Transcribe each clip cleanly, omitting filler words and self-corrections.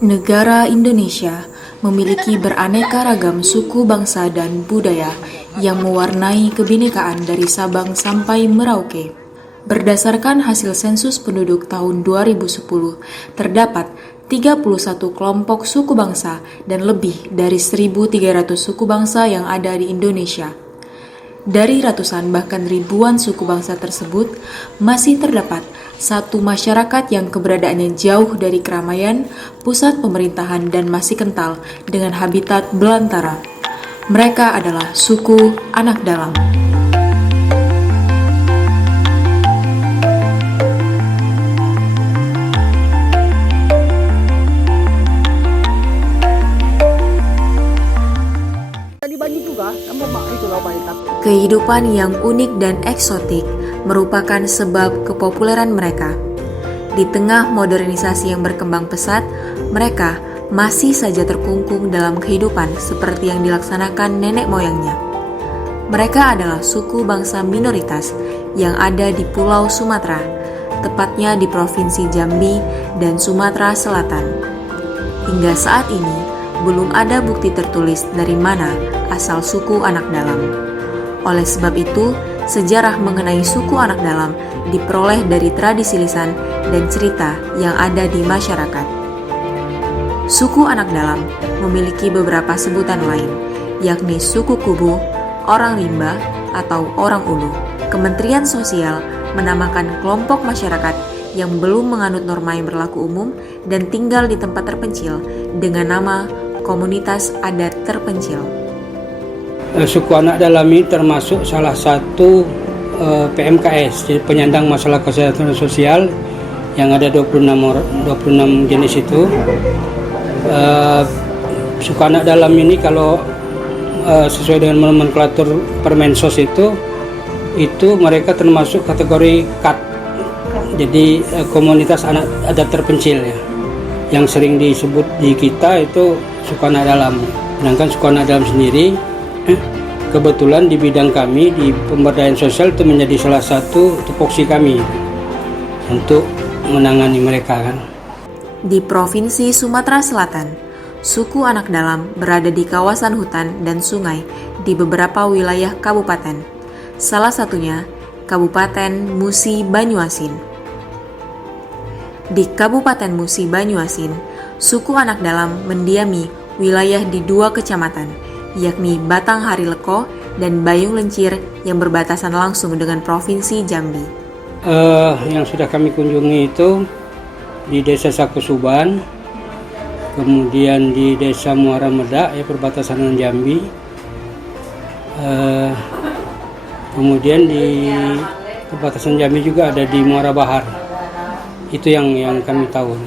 Negara Indonesia memiliki beraneka ragam suku, bangsa, dan budaya yang mewarnai kebinekaan dari Sabang sampai Merauke. Berdasarkan hasil sensus penduduk tahun 2010, terdapat 31 kelompok suku bangsa dan lebih dari 1.300 suku bangsa yang ada di Indonesia. Dari ratusan bahkan ribuan suku bangsa tersebut, masih terdapat satu masyarakat yang keberadaannya jauh dari keramaian, pusat pemerintahan dan masih kental dengan habitat belantara. Mereka adalah suku Anak Dalam. Kehidupan yang unik dan eksotik merupakan sebab kepopuleran mereka. Di tengah modernisasi yang berkembang pesat, mereka masih saja terkungkung dalam kehidupan seperti yang dilaksanakan nenek moyangnya. Mereka adalah suku bangsa minoritas yang ada di Pulau Sumatera, tepatnya di Provinsi Jambi dan Sumatera Selatan. Hingga saat ini, belum ada bukti tertulis dari mana asal suku Anak Dalam. Oleh sebab itu, sejarah mengenai suku Anak Dalam diperoleh dari tradisi lisan dan cerita yang ada di masyarakat. Suku Anak Dalam memiliki beberapa sebutan lain, yakni suku Kubu, orang Rimba, atau orang Ulu. Kementerian Sosial menamakan kelompok masyarakat yang belum menganut norma yang berlaku umum dan tinggal di tempat terpencil dengan nama Komunitas Adat Terpencil. Suku Anak Dalam ini termasuk salah satu PMKS, jadi penyandang masalah kesehatan sosial yang ada 26 jenis itu. Suku Anak Dalam ini kalau sesuai dengan nomenklatur Permensos itu mereka termasuk kategori KAT, jadi komunitas anak adat terpencil ya. Yang sering disebut di kita itu suku Anak Dalam. Sedangkan suku Anak Dalam sendiri kebetulan di bidang kami di pemberdayaan sosial itu menjadi salah satu tupoksi kami untuk menangani mereka kan. Di Provinsi Sumatera Selatan, suku Anak Dalam berada di kawasan hutan dan sungai di beberapa wilayah kabupaten. Salah satunya Kabupaten Musi Banyuasin. Di Kabupaten Musi Banyuasin, suku Anak Dalam mendiami wilayah di 2 kecamatan, yakni Batang Harileko dan Bayung Lencir yang berbatasan langsung dengan Provinsi Jambi. Yang sudah kami kunjungi itu di Desa Sakosuban, kemudian di Desa Muara Medak ya perbatasan dengan Jambi, kemudian di perbatasan Jambi juga ada di Muara Bahar. Itu yang kami tahu.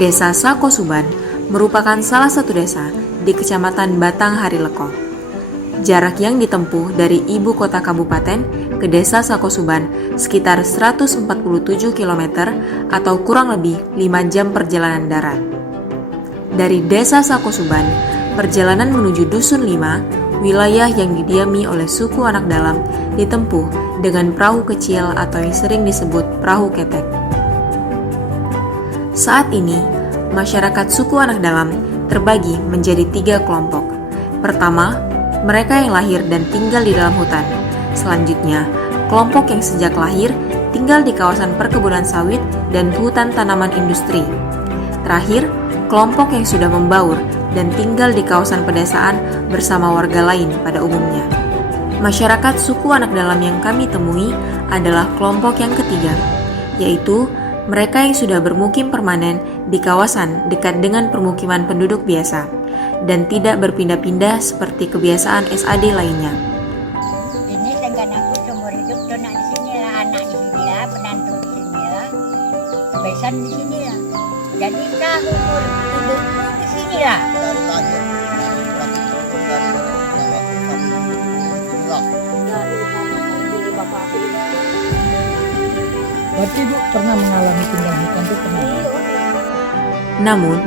Desa Sakosuban merupakan salah satu desa di Kecamatan Batang Harileko. Jarak yang ditempuh dari ibu kota kabupaten ke Desa Sakosuban sekitar 147 km atau kurang lebih 5 jam perjalanan darat. Dari Desa Sakosuban, perjalanan menuju Dusun 5, wilayah yang didiami oleh suku Anak Dalam, ditempuh dengan perahu kecil atau yang sering disebut perahu ketek. Saat ini, masyarakat suku Anak Dalam terbagi menjadi 3 kelompok. Pertama, mereka yang lahir dan tinggal di dalam hutan. Selanjutnya, kelompok yang sejak lahir tinggal di kawasan perkebunan sawit dan hutan tanaman industri. Terakhir, kelompok yang sudah membaur dan tinggal di kawasan pedesaan bersama warga lain pada umumnya. Masyarakat suku Anak Dalam yang kami temui adalah kelompok yang ketiga, yaitu mereka yang sudah bermukim permanen di kawasan dekat dengan permukiman penduduk biasa dan tidak berpindah-pindah seperti kebiasaan SAD lainnya. Ini dengan aku seumur hidup tuh di sinilah, anak di sinilah, menantu di sinilah, kebiasaan di sinilah. Jadi kah umur hidup di sinilah. Berarti Bu pernah mengalami tinggal hutan itu pernah? Namun,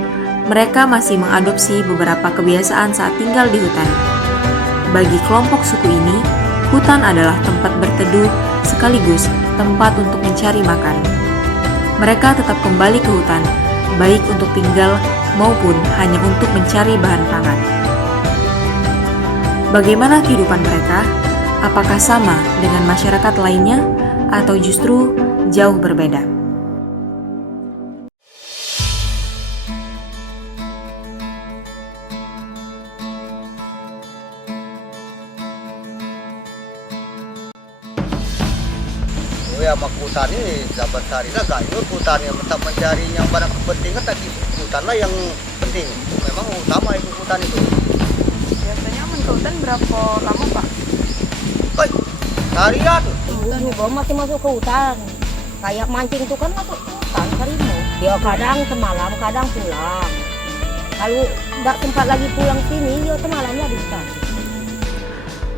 mereka masih mengadopsi beberapa kebiasaan saat tinggal di hutan. Bagi kelompok suku ini, hutan adalah tempat berteduh sekaligus tempat untuk mencari makan. Mereka tetap kembali ke hutan, baik untuk tinggal maupun hanya untuk mencari bahan pangan. Bagaimana kehidupan mereka? Apakah sama dengan masyarakat lainnya atau justru jauh berbeda? Ya mak hutan ini dapat sehari lah gak ikut hutan yang tetap mencari yang barang kepentingan tadi hutan lah yang penting, memang utama itu hutan itu. Biasanya ke hutan berapa lama Pak? Baik, seharian. Juga masih masuk ke hutan. Kayak mancing itu kan masuk ke hutan harimau. Ya kadang semalam, kadang pulang. Kalau nggak sempat lagi pulang sini, ya semalamnya di hutan.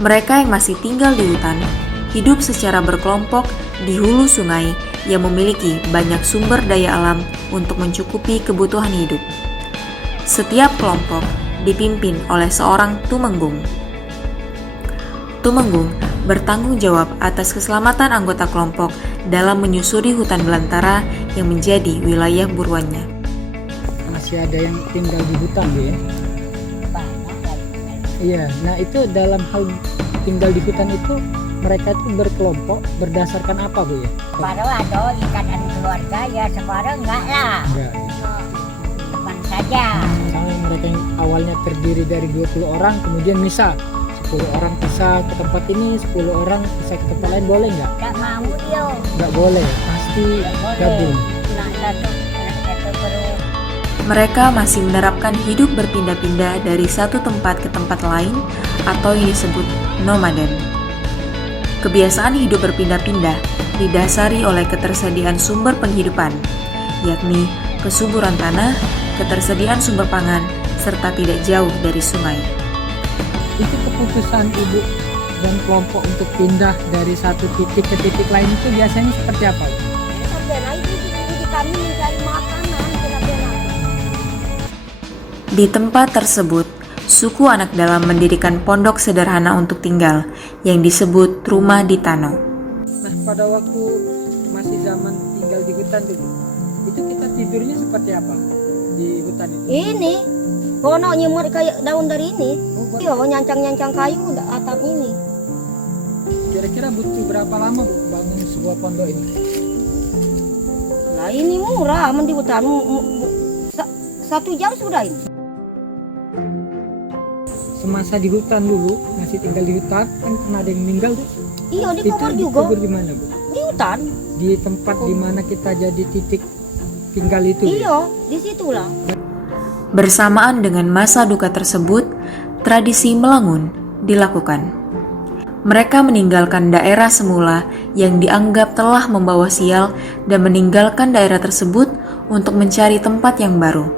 Mereka yang masih tinggal di hutan hidup secara berkelompok di hulu sungai yang memiliki banyak sumber daya alam untuk mencukupi kebutuhan hidup. Setiap kelompok dipimpin oleh seorang tumenggung. Tumenggung bertanggung jawab atas keselamatan anggota kelompok dalam menyusuri hutan belantara yang menjadi wilayah buruannya. Masih ada yang tinggal di hutan Bu ya? Banyak lagi. Iya, nah itu dalam hal tinggal di hutan itu mereka itu berkelompok berdasarkan apa Bu ya? Separuh ada ikatan keluarga, ya separuh enggak lah. Enggak. Teman saja. Misalnya mereka yang awalnya terdiri dari 20 orang, kemudian misal 10 orang pisah ke tempat ini, 10 orang pisah ke tempat lain, boleh nggak? Enggak mau dia. Nggak boleh, pasti gabung. Nak satu perlu. Mereka masih menerapkan hidup berpindah-pindah dari satu tempat ke tempat lain atau yang disebut nomaden. Kebiasaan hidup berpindah-pindah didasari oleh ketersediaan sumber penghidupan, yakni kesuburan tanah, ketersediaan sumber pangan, serta tidak jauh dari sungai. Itu keputusan ibu dan kelompok untuk pindah dari satu titik ke titik lain itu biasanya seperti apa? Bela itu di kami mencari makanan, bela-bela. Di tempat tersebut, suku anak dalam mendirikan pondok sederhana untuk tinggal yang disebut rumah di Tano. Nah, pada waktu masih zaman tinggal di hutan tuh, Bu, itu kita tidurnya seperti apa di hutan itu? Ini, kono nyemur kayak daun dari ini. Iya, nyancang-nyancang kayu atap ini. Kira-kira butuh berapa lama Bu bangun sebuah pondok ini? Nah ini murah, di hutan 1 jam sudah ini. Semasa di hutan dulu, masih tinggal di hutan, kan pernah ada yang meninggal tuh. Iya, di Itu kamar juga. dikubur di mana Bu? Di hutan. Di tempat di mana kita jadi titik tinggal itu. Bu? Iya, di situlah. Bersamaan dengan masa duka tersebut, tradisi melangun dilakukan. Mereka meninggalkan daerah semula yang dianggap telah membawa sial dan meninggalkan daerah tersebut untuk mencari tempat yang baru.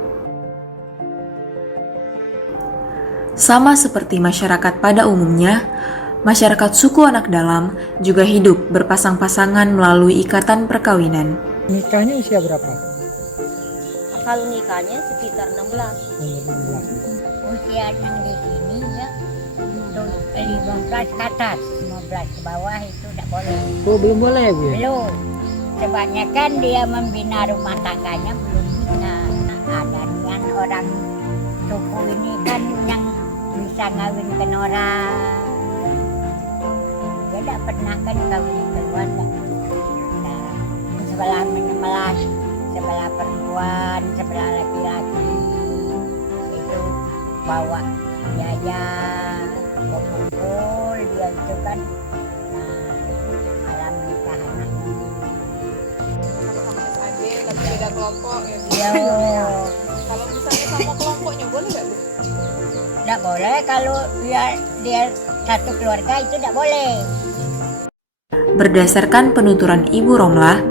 Sama seperti masyarakat pada umumnya, masyarakat suku anak dalam juga hidup berpasang-pasangan melalui ikatan perkawinan. Nikahnya usia berapa? Kalau nikahnya sekitar 16. Umur 16. Usia yang di sini ya untuk 15 ke atas, 15 ke bawah itu tidak boleh. Oh, belum boleh ya Bu ya? Belum. Sebabnya kan dia membina rumah tangganya belum bisa. Nah, ada dengan orang suku ini kan yang bisa ngawinkan orang. Dia tidak pernah kan kawin keluar. Nah, sebelah menemelas, sebelah perempuan, sebelah laki-laki itu bawa jajan, kumpul dia itu kan. Nah, malam nikah anaknya. Sama-sama SAD tapi beda kelompok ya Bu. Iya. Kalau misalnya sama kelompoknya boleh nggak Bu? Tidak boleh kalau dia satu keluarga itu tidak boleh. Berdasarkan penuturan Ibu Romlah,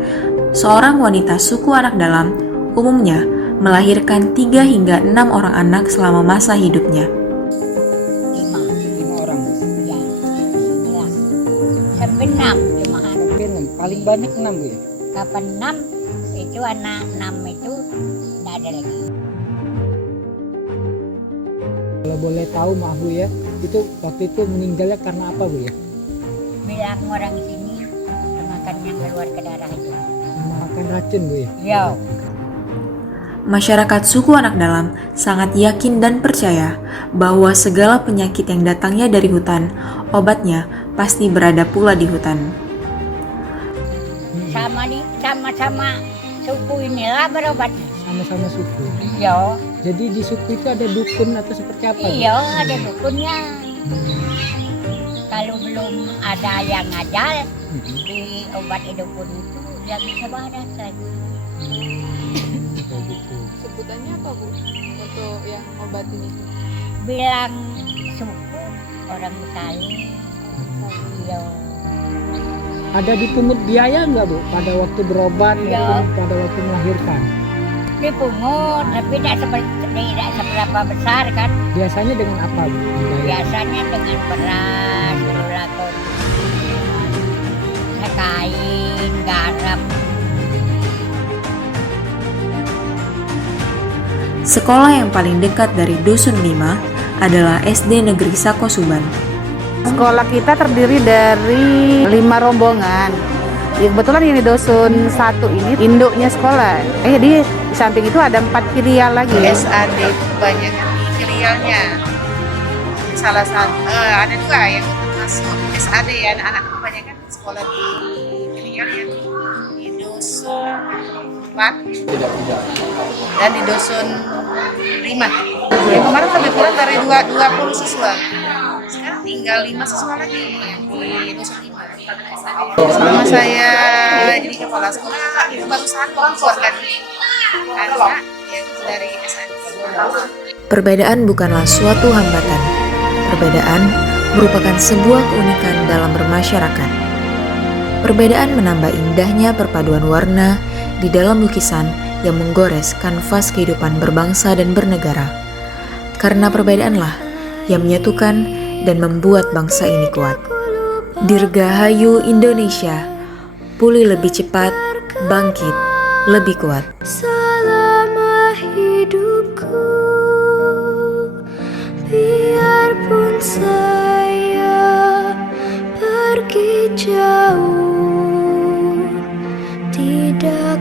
seorang wanita suku anak dalam umumnya melahirkan 3 hingga 6 orang anak selama masa hidupnya. 5 orang. ya, inilah. Sampai 6 cuma Mungkin paling banyak 6 Bu ya? kapan 6 itu anak 6 itu tidak ada lagi. Kalau boleh tahu maaf Bu ya, itu waktu itu meninggalnya karena apa Bu ya? Bilang orang sini termasuk makan yang keluar ke darah itu. Makan racun Bu ya. Ya, Masyarakat suku Anak Dalam sangat yakin dan percaya bahwa segala penyakit yang datangnya dari hutan, obatnya pasti berada pula di hutan. sama-sama suku inilah berobatnya. Sama-sama suku. Iya, Jadi di suku itu ada dukun atau seperti apa? Bu? iya ada dukunnya. Kalau belum ada yang ngajar di obat dukun itu, dia bisa waras lagi. Kayak gitu. Sebutannya apa Bu untuk yang obat ini? Bilang suku orang Betawi. Iya. Ada dipungut biaya nggak Bu pada waktu berobat Iya. maupun pada waktu melahirkan? Dipungut, tapi tidak seberapa besar kan. Biasanya dengan apa Bu? Dibayar? Biasanya dengan beras, gula kain, garam. Sekolah yang paling dekat dari Dusun 5 adalah SD Negeri Sakosuban. Sekolah kita terdiri dari 5 rombongan. Ya, kebetulan ini Dusun 1 ini induknya sekolah. Jadi di samping itu ada 4 filial lagi. SAD banyak di filialnya. Salah satu ada 2 yang masuk SAD ya, anak-anak kebanyakan sekolah di filial yang di Dusun 4 dan di Dusun 5. Yang kemarin lebih kurang dari 20 siswa. Sekarang tinggal 5 siswa lagi yang di Dusun 5. Selama saya jadi kepala sekolah, itu baru satu keluarga anak yang dari SAD. Perbedaan bukanlah suatu hambatan. Perbedaan merupakan sebuah keunikan dalam bermasyarakat. Perbedaan menambah indahnya perpaduan warna di dalam lukisan yang menggores kanvas kehidupan berbangsa dan bernegara. Karena perbedaanlah yang menyatukan dan membuat bangsa ini kuat. Dirgahayu Indonesia, pulih lebih cepat, bangkit lebih kuat. Selama hidupku, biarpun saya pergi jauh, tidak